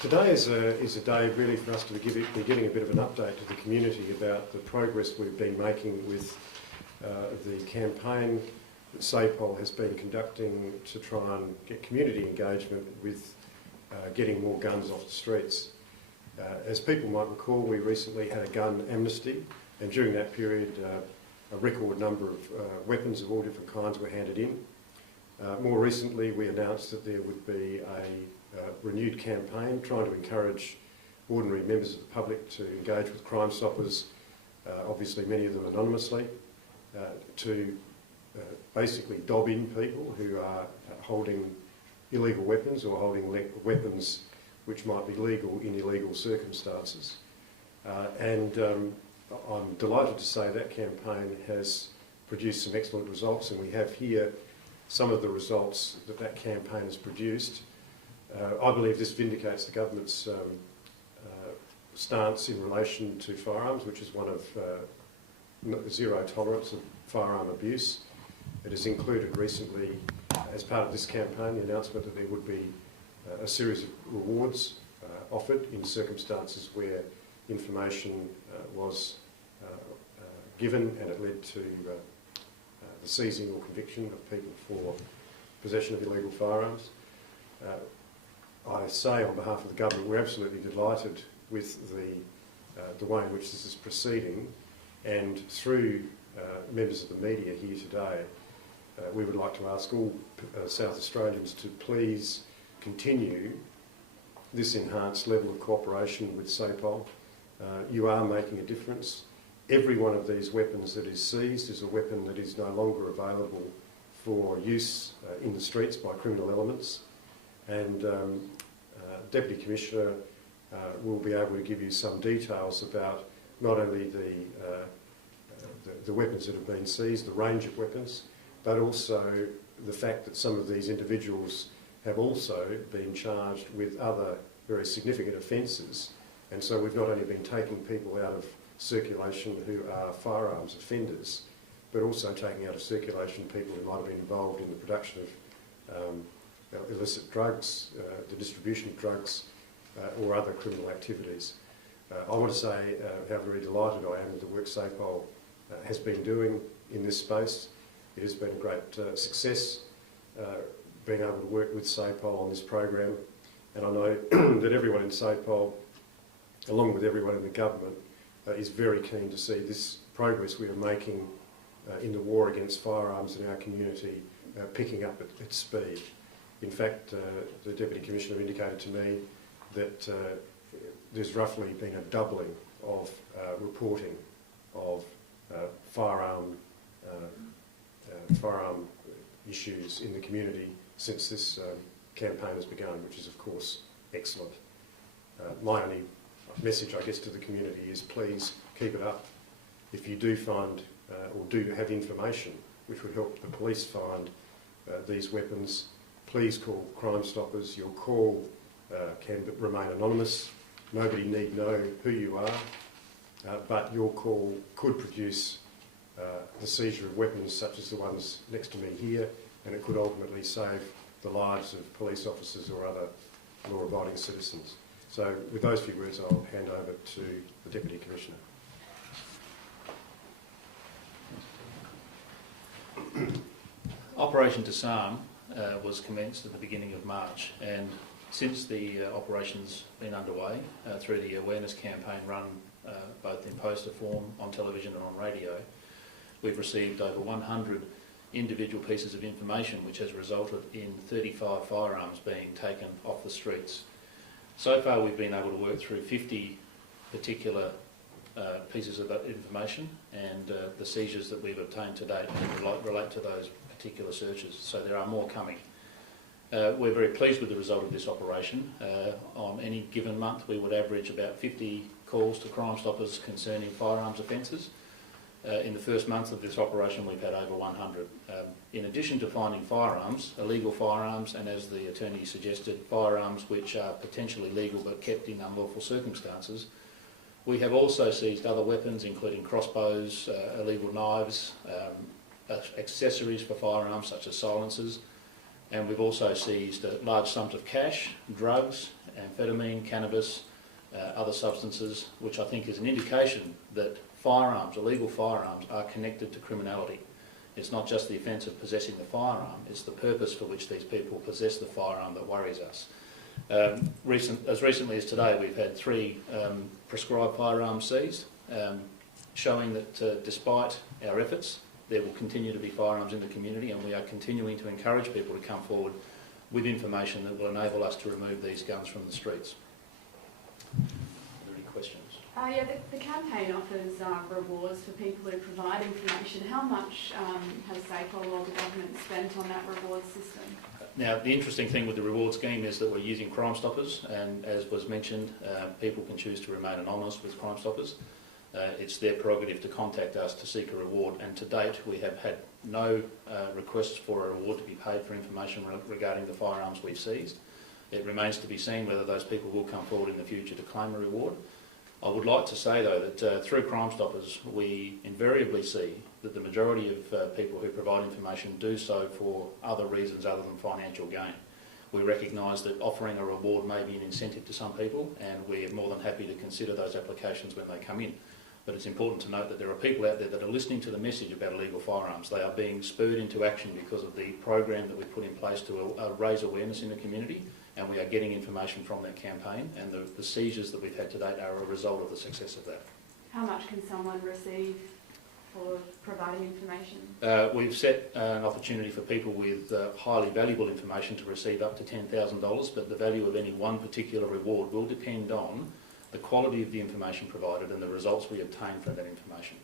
Today is a day really for us to be giving a bit of an update to the community about the progress we've been making with the campaign that SAPOL has been conducting to try and get community engagement with getting more guns off the streets. As people might recall, we recently had a gun amnesty, and during that period a record number of weapons of all different kinds were handed in. More recently we announced that there would be a renewed campaign trying to encourage ordinary members of the public to engage with Crime Stoppers, obviously many of them anonymously, to basically dob in people who are holding illegal weapons or holding weapons which might be legal in illegal circumstances. I'm delighted to say that campaign has produced some excellent results, and we have here some of the results that that campaign has produced. I believe this vindicates the government's stance in relation to firearms, which is one of zero tolerance of firearm abuse. It has included recently, as part of this campaign, the announcement that there would be a series of rewards offered in circumstances where information was given and it led to the seizing or conviction of people for possession of illegal firearms. I say on behalf of the government, we're absolutely delighted with the way in which this is proceeding, and through members of the media here today, we would like to ask all South Australians to please continue this enhanced level of cooperation with SAPOL. You are making a difference. Every one of these weapons that is seized is a weapon that is no longer available for use in the streets by criminal elements, and Deputy Commissioner will be able to give you some details about not only the weapons that have been seized, the range of weapons, but also the fact that some of these individuals have also been charged with other very significant offences, and so we've not only been taking people out of circulation who are firearms offenders, but also taking out of circulation people who might have been involved in the production of illicit drugs, the distribution of drugs, or other criminal activities. I want to say how very delighted I am with the work SAPOL has been doing in this space. It has been a great success being able to work with SAPOL on this program, and I know that everyone in SAPOL, along with everyone in the government, is very keen to see this progress we are making in the war against firearms in our community picking up at speed. In fact, the Deputy Commissioner indicated to me that there's roughly been a doubling of reporting of firearm issues in the community since this campaign has begun, which is of course excellent. My only message, I guess, to the community is please keep it up. If you do find or do have information which would help the police find these weapons, please call Crime Stoppers. Your call can remain anonymous. Nobody need know who you are, but your call could produce the seizure of weapons such as the ones next to me here, and it could ultimately save the lives of police officers or other law-abiding citizens. So with those few words, I'll hand over to the Deputy Commissioner. Operation Disarm was commenced at the beginning of March, and since the operation's been underway through the awareness campaign run both in poster form, on television and on radio, we've received over 100 individual pieces of information which has resulted in 35 firearms being taken off the streets. So far we've been able to work through 50 particular pieces of that information, and the seizures that we've obtained to date relate to those particular searches, so there are more coming. We're very pleased with the result of this operation. On any given month we would average about 50 calls to Crime Stoppers concerning firearms offences. In the first month of this operation we've had over 100. In addition to finding firearms, illegal firearms, and as the attorney suggested, firearms which are potentially legal but kept in unlawful circumstances, we have also seized other weapons including crossbows, illegal knives, accessories for firearms such as silencers, And we've also seized large sums of cash, drugs, amphetamine, cannabis, other substances, which I think is an indication that firearms, illegal firearms, are connected to criminality. It's not just the offence of possessing the firearm, it's the purpose for which these people possess the firearm that worries us. As recently as today, we've had 3 prescribed firearms seized, showing that despite our efforts, there will continue to be firearms in the community, and we are continuing to encourage people to come forward with information that will enable us to remove these guns from the streets. Are there any questions? Yeah, the campaign offers rewards for people who provide information. How much has SAPOL or the government spent on that reward system? Now, the interesting thing with the reward scheme is that we're using Crime Stoppers, and as was mentioned, people can choose to remain anonymous with Crime Stoppers. It's their prerogative to contact us to seek a reward, and to date we have had no requests for a reward to be paid for information regarding the firearms we've seized. It remains to be seen whether those people will come forward in the future to claim a reward. I would like to say, though, that through Crime Stoppers we invariably see that the majority of people who provide information do so for other reasons other than financial gain. We recognise that offering a reward may be an incentive to some people, and we're more than happy to consider those applications when they come in. But it's important to note that there are people out there that are listening to the message about illegal firearms. They are being spurred into action because of the program that we've put in place to raise awareness in the community, and we are getting information from that campaign, and the seizures that we've had to date are a result of the success of that. How much can someone receive for providing information? We've set an opportunity for people with highly valuable information to receive up to $10,000, but the value of any one particular reward will depend on the quality of the information provided and the results we obtain from that information.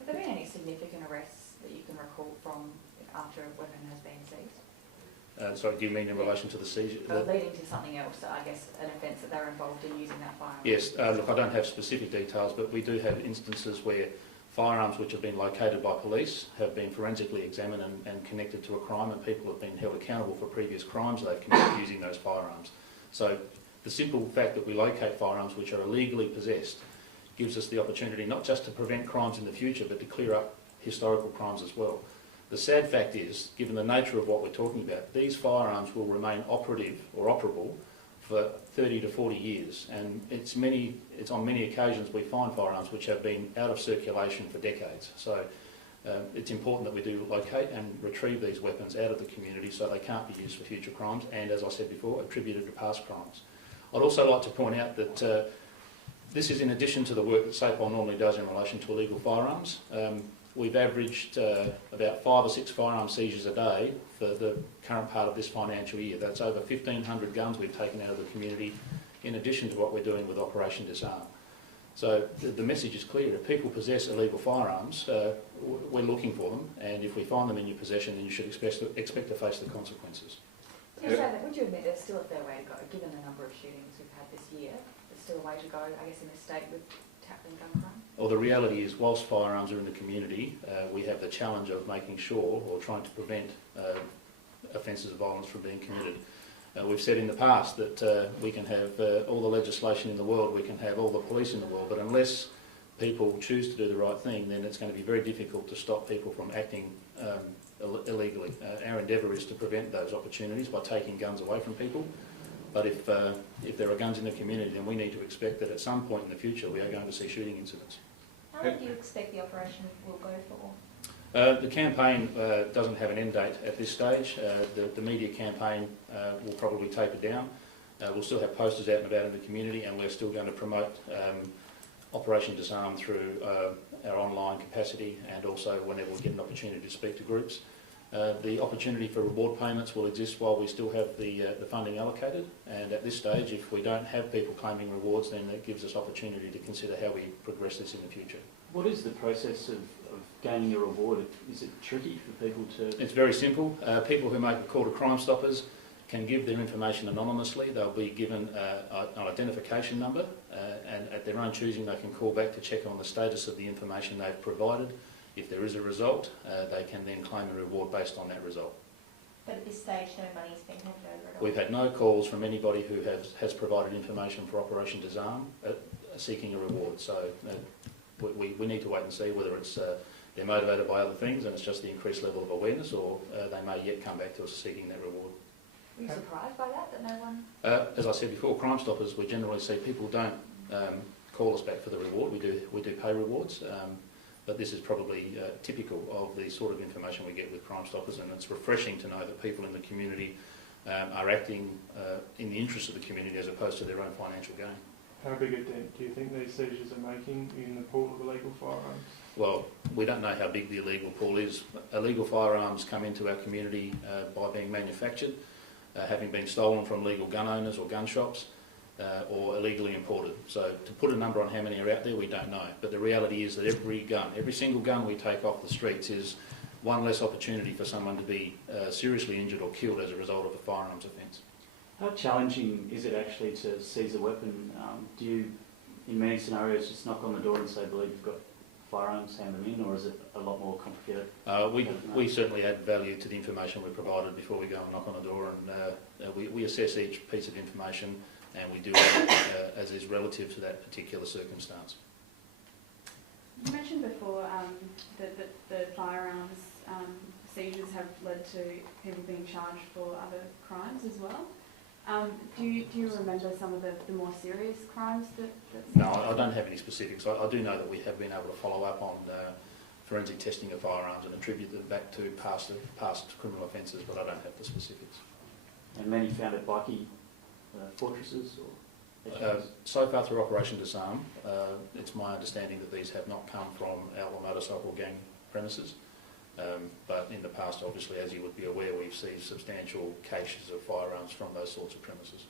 Have there been any significant arrests that you can recall from after a weapon has been seized? Sorry, do you mean in relation to the seizure? Leading to something else, I guess an offence that they're involved in using that firearm? Yes, look, I don't have specific details, but we do have instances where firearms which have been located by police have been forensically examined and connected to a crime, and people have been held accountable for previous crimes they've committed using those firearms. So the simple fact that we locate firearms which are illegally possessed gives us the opportunity not just to prevent crimes in the future, but to clear up historical crimes as well. The sad fact is, given the nature of what we're talking about, these firearms will remain operative or operable for 30 to 40 years, and it's on many occasions we find firearms which have been out of circulation for decades. So it's important that we do locate and retrieve these weapons out of the community so they can't be used for future crimes and, as I said before, attributed to past crimes. I'd also like to point out that this is in addition to the work that SAPOL normally does in relation to illegal firearms. We've averaged about 5 or 6 firearm seizures a day for the current part of this financial year. That's over 1,500 guns we've taken out of the community, in addition to what we're doing with Operation Disarm. So the message is clear. If people possess illegal firearms, we're looking for them, and if we find them in your possession, then you should expect to face the consequences. Would you admit there's still a fair way to go, given the number of shootings we've had this year? There's still a way to go, I guess, in this state with tackling gun crime? Well, the reality is, whilst firearms are in the community, we have the challenge of making sure, or trying to prevent, offences of violence from being committed. We've said in the past that we can have all the legislation in the world, we can have all the police in the world, but unless people choose to do the right thing, then it's going to be very difficult to stop people from acting illegally. Our endeavour is to prevent those opportunities by taking guns away from people. But if there are guns in the community, then we need to expect that at some point in the future we are going to see shooting incidents. How long do you expect the operation will go for? The campaign doesn't have an end date at this stage. The media campaign will probably taper down. We'll still have posters out and about in the community, and we're still going to promote Operation Disarm through our online capacity, and also whenever we get an opportunity to speak to groups. The opportunity for reward payments will exist while we still have the funding allocated, and at this stage, if we don't have people claiming rewards, then that gives us opportunity to consider how we progress this in the future. What is the process of gaining a reward? Is it tricky for people to... It's very simple. People who make a call to Crime Stoppers can give their information anonymously. They'll be given an identification number, and at their own choosing they can call back to check on the status of the information they've provided. If there is a result, they can then claim a reward based on that result. But at this stage, no money's been handed over at all? We've had no calls from anybody who has provided information for Operation Disarm seeking a reward. So we need to wait and see whether it's they're motivated by other things and it's just the increased level of awareness, or they may yet come back to us seeking that reward. Were you surprised by that no one? As I said before, Crime Stoppers, we generally see people don't call us back for the reward. We do pay rewards, but this is probably typical of the sort of information we get with Crime Stoppers, and it's refreshing to know that people in the community are acting in the interest of the community as opposed to their own financial gain. How big a dent do you think these seizures are making in the pool of illegal firearms? Well, we don't know how big the illegal pool is. Illegal firearms come into our community by being manufactured, having been stolen from legal gun owners or gun shops, or illegally imported. So to put a number on how many are out there, we don't know. But the reality is that every single gun we take off the streets is one less opportunity for someone to be seriously injured or killed as a result of a firearms offence. How challenging is it actually to seize a weapon? Do you, in many scenarios, just knock on the door and say, believe you've got firearms, hand them in, or is it a lot more complicated? We certainly add value to the information we provided before we go and knock on the door, and we assess each piece of information, and we do it as is relative to that particular circumstance. You mentioned before that the firearms seizures have led to people being charged for other crimes as well. Do you remember some of the more serious crimes that No, I don't have any specifics. I do know that we have been able to follow up on forensic testing of firearms and attribute them back to past criminal offences, but I don't have the specifics. And many found at bikie fortresses or... So far through Operation Disarm, it's my understanding that these have not come from outlaw motorcycle gang premises. But in the past, obviously, as you would be aware, we've seized substantial caches of firearms from those sorts of premises.